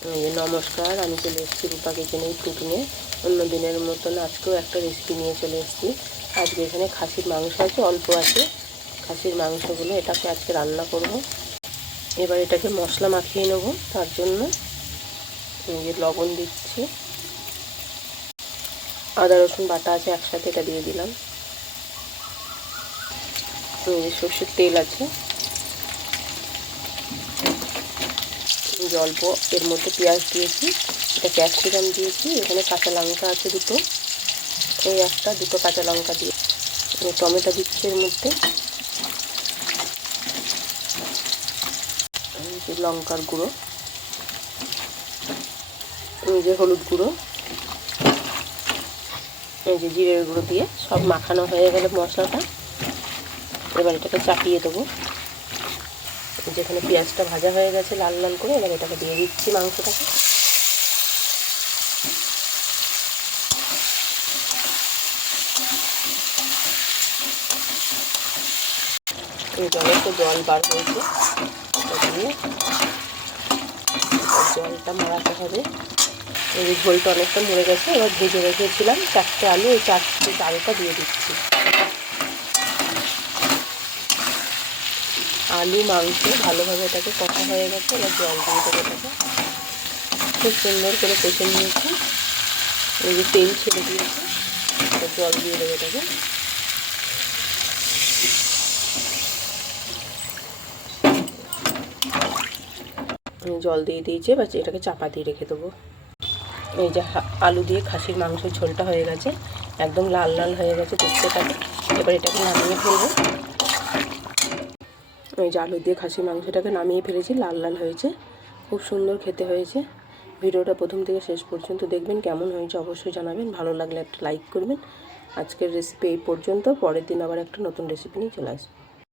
নমস্কার, আমি চলে এসেছি রূপা কিচেনের কুকিংয়ে। অন্য দিনের মতন আজকেও একটা রেসিপি নিয়ে চলে এসেছি। আজকে এখানে খাসির মাংস আছে, অল্প আছে। খাসির মাংসগুলো এটাকে আজকে রান্না করব। এবার এটাকে মশলা মাখিয়ে নেব। তার জন্য লবণ দিচ্ছি, আদা রসুন বাটা আছে একসাথে, এটা দিয়ে দিলাম। সর্ষের তেল আছে, অল্প এর মধ্যে পেঁয়াজ দিয়েছি, এটা ক্যাপসিকাম দিয়েছি, এখানে কাঁচা লঙ্কা আছে দুটো, এই একটা দুটো কাঁচা লঙ্কা দিয়ে টমেটো দিচ্ছি এর মধ্যে, লঙ্কার গুঁড়ো, এই যে হলুদ গুঁড়ো, এই যে জিরের গুঁড়ো দিয়ে সব মাখানো হয়ে গেলে মশলাটা, এবার এটাকে চাপিয়ে দেবো। যেখানে পেঁয়াজটা ভাজা হয়ে গেছে লাল লাল করে, এবার এটাকে দিয়ে দিচ্ছি মাংসটাকে। এই জলে তো জল বার হয়েছে, দিয়ে জলটা মারাতে হবে। এই ঝোলটা অনেকটা মরে গেছে। এবার ভেজে রেখেছিলাম 4টে আলু, এই 4টে আলুটা দিয়ে দিচ্ছি। আলু মাংস ভালোভাবে এটাকে কষা হয়ে গেছে, এবার জল দিয়ে দেবো। এটাকে খুব সুন্দর করে কষে নিয়েছি, এই যে তেল ছেড়ে দিয়েছি, জল দিয়ে দেবো এটাকে। জল দিয়ে দিয়েছি, এবার এটাকে চাপা দিয়ে রেখে দেবো। এই যে আলু দিয়ে খাসির মাংসের ঝোলটা হয়ে গেছে, একদম লাল লাল হয়ে গেছে দেখতে পাবে। এবার এটাকে নামিয়ে ফেলবো। এই যে আলু দিয়ে খাসির মাংসটাকে নামিয়ে ফেলেছি, লাল লাল হয়েছে, খুব সুন্দর খেতে হয়েছে। ভিডিওটা প্রথম থেকে শেষ পর্যন্ত দেখবেন, কেমন হয়েছে অবশ্যই জানাবেন। ভালো লাগলে একটা লাইক করবেন। আজকের রেসিপি এই পর্যন্ত, পরের দিন আবার একটা নতুন রেসিপি নিয়ে চলে আসবো।